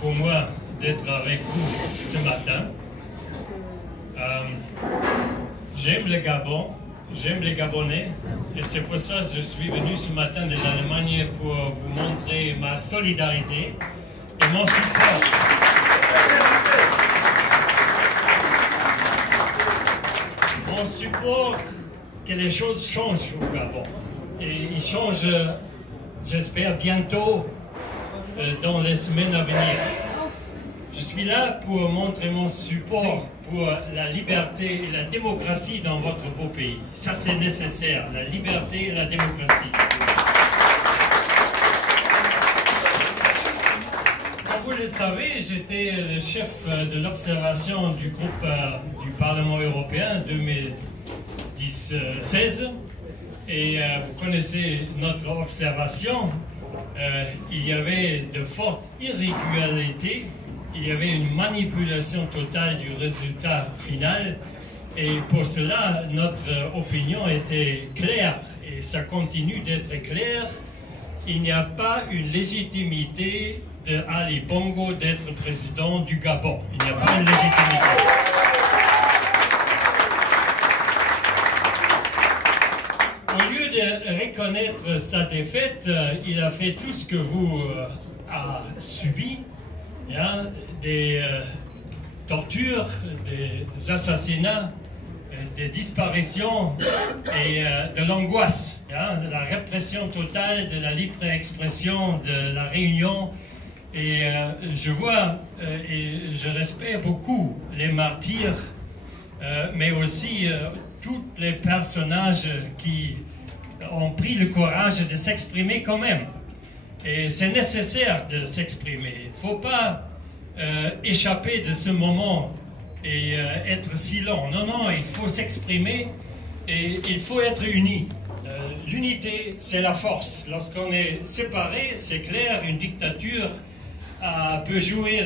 pour moi d'être avec vous ce matin. J'aime le Gabon, j'aime les Gabonais, et c'est pour ça que je suis venu ce matin de l'Allemagne pour vous montrer ma solidarité et mon support. Mon support que les choses changent au Gabon. Et ils changent, j'espère, bientôt dans les semaines à venir. Je suis là pour montrer mon support pour la liberté et la démocratie dans votre beau pays. Ça, c'est nécessaire, la liberté et la démocratie. Comme vous le savez, j'étais le chef de l'observation du groupe du Parlement européen 2016. Et vous connaissez notre observation. Il y avait de fortes irrégularités. Il y avait une manipulation totale du résultat final et pour cela, notre opinion était claire et ça continue d'être clair. Il n'y a pas une légitimité de Ali Bongo d'être président du Gabon. Il n'y a pas une légitimité. Au lieu de reconnaître sa défaite, il a fait tout ce que vous avez subi. Des tortures, des assassinats, des disparitions et de l'angoisse, de la répression totale de la libre expression de la réunion. Et je vois et je respecte beaucoup les martyrs, mais aussi tous les personnages qui ont pris le courage de s'exprimer quand même. Et c'est nécessaire de s'exprimer. Il ne faut pas échapper de ce moment et être silent. Non, non, il faut s'exprimer et il faut être unis. L'unité, c'est la force. Lorsqu'on est séparés, c'est clair, une dictature peut jouer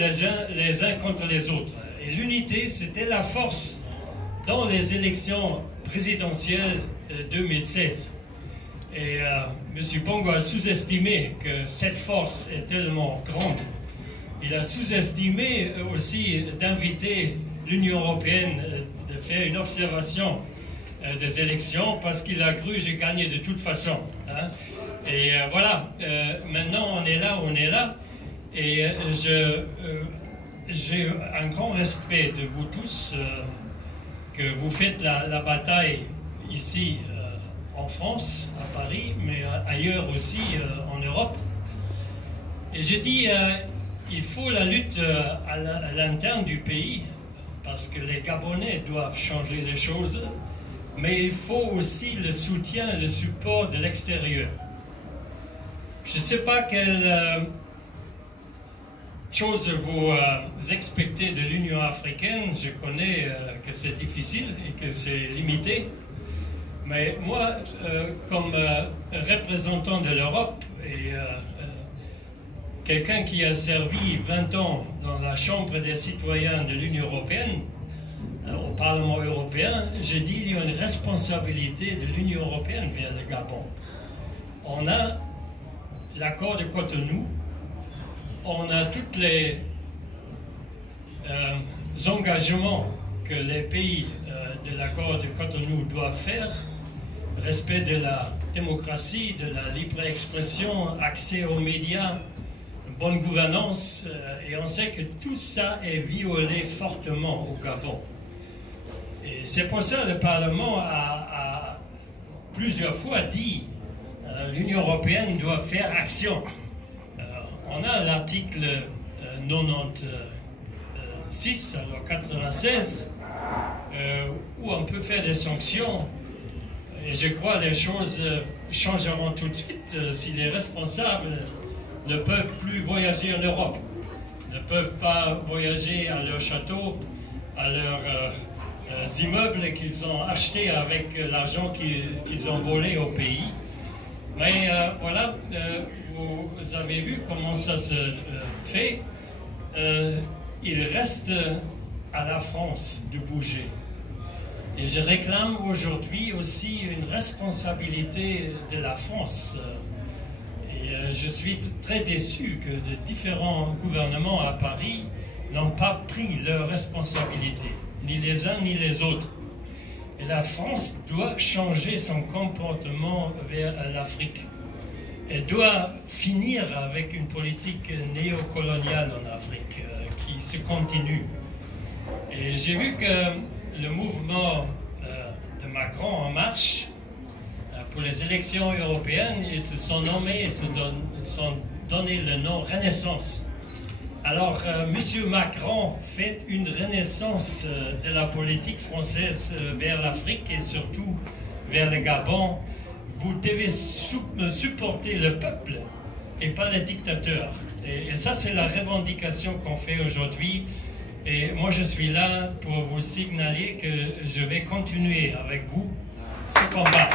les uns contre les autres. Et l'unité, c'était la force dans les élections présidentielles 2016. Et M. Bongo a sous-estimé que cette force est tellement grande. Il a sous-estimé aussi d'inviter l'Union européenne de faire une observation des élections parce qu'il a cru j'ai gagné de toute façon. Et voilà, maintenant on est là où on est là. Et j'ai un grand respect de vous tous, que vous faites la bataille ici en France, à Paris, mais ailleurs aussi en Europe. Et j'ai dit, il faut la lutte à l'interne du pays, parce que les Gabonais doivent changer les choses, mais il faut aussi le soutien, le support de l'extérieur. Je ne sais pas quelle chose vous expectez de l'Union africaine. Je connais que c'est difficile et que c'est limité. Mais moi, comme représentant de l'Europe et quelqu'un qui a servi 20 ans dans la Chambre des citoyens de l'Union européenne, au Parlement européen, j'ai dit qu'il y a une responsabilité de l'Union européenne vers le Gabon. On a l'accord de Cotonou, on a tous les engagements que les pays de l'accord de Cotonou doivent faire, respect de la démocratie, de la libre expression, accès aux médias, bonne gouvernance, et on sait que tout ça est violé fortement au Gabon. Et c'est pour ça que le Parlement a plusieurs fois dit que l'Union européenne doit faire action. On a l'article 96, alors 96, où on peut faire des sanctions. Et je crois que les choses changeront tout de suite si les responsables ne peuvent plus voyager en Europe, ne peuvent pas voyager à leur château, à leurs immeubles qu'ils ont achetés avec l'argent qu'ils ont volé au pays. Mais voilà, vous avez vu comment ça se fait. Il reste à la France de bouger. Et je réclame aujourd'hui aussi une responsabilité de la France. Et je suis très déçu que de différents gouvernements à Paris n'ont pas pris leurs responsabilités, ni les uns ni les autres. Et la France doit changer son comportement vers l'Afrique. Elle doit finir avec une politique néocoloniale en Afrique qui se continue. Et j'ai vu que le mouvement de Macron en marche pour les élections européennes, ils se sont nommés, ils se sont donné le nom Renaissance. Alors, M. Macron fait une renaissance de la politique française vers l'Afrique et surtout vers le Gabon. Vous devez supporter le peuple et pas les dictateurs. Et ça, c'est la revendication qu'on fait aujourd'hui. Et moi, je suis là pour vous signaler que je vais continuer avec vous ce combat.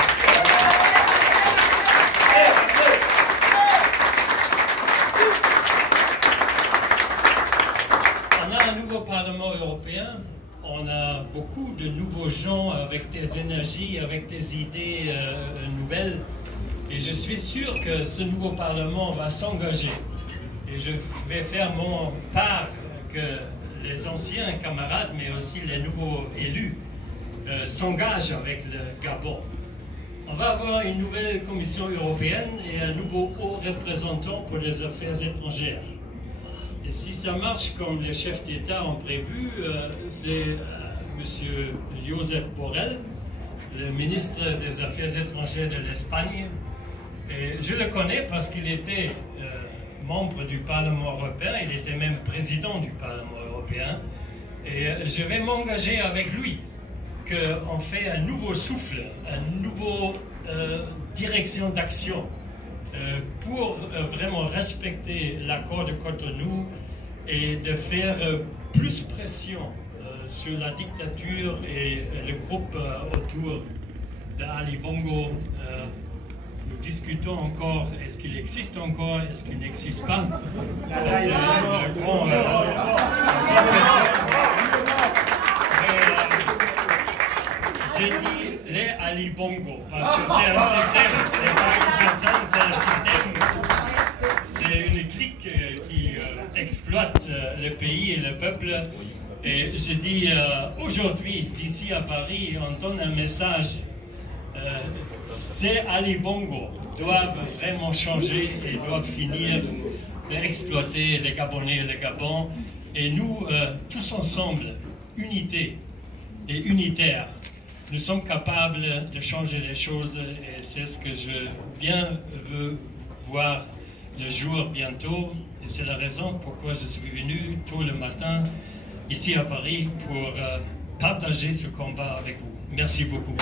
On a un nouveau Parlement européen, on a beaucoup de nouveaux gens avec des énergies, avec des idées nouvelles. Et je suis sûr que ce nouveau Parlement va s'engager. Et je vais faire mon part que les anciens camarades, mais aussi les nouveaux élus, s'engagent avec le Gabon. On va avoir une nouvelle Commission européenne et un nouveau haut représentant pour les affaires étrangères. Et si ça marche comme les chefs d'État ont prévu, c'est M. Josep Borrell, le ministre des Affaires étrangères de l'Espagne. Et je le connais parce qu'il était membre du Parlement européen, il était même président du Parlement européen. Et je vais m'engager avec lui qu'on fait un nouveau souffle, une nouvelle direction d'action pour vraiment respecter l'accord de Cotonou et de faire plus pression sur la dictature et le groupe autour d'Ali Bongo. Nous discutons encore, est-ce qu'il existe encore, est-ce qu'il n'existe pas? Ça, c'est le grand j'ai dit les Ali Bongo, parce que c'est un système, c'est pas une personne, c'est un système, c'est une clique qui exploite le pays et le peuple. Et je dis aujourd'hui, d'ici à Paris, on donne un message. Ces Ali Bongo doivent vraiment changer et doivent finir d'exploiter les Gabonais et le Gabon. Et nous, tous ensemble, unité et unitaires, nous sommes capables de changer les choses et c'est ce que je veux voir le jour bientôt. Et c'est la raison pourquoi je suis venu tôt le matin ici à Paris pour partager ce combat avec vous. Merci beaucoup.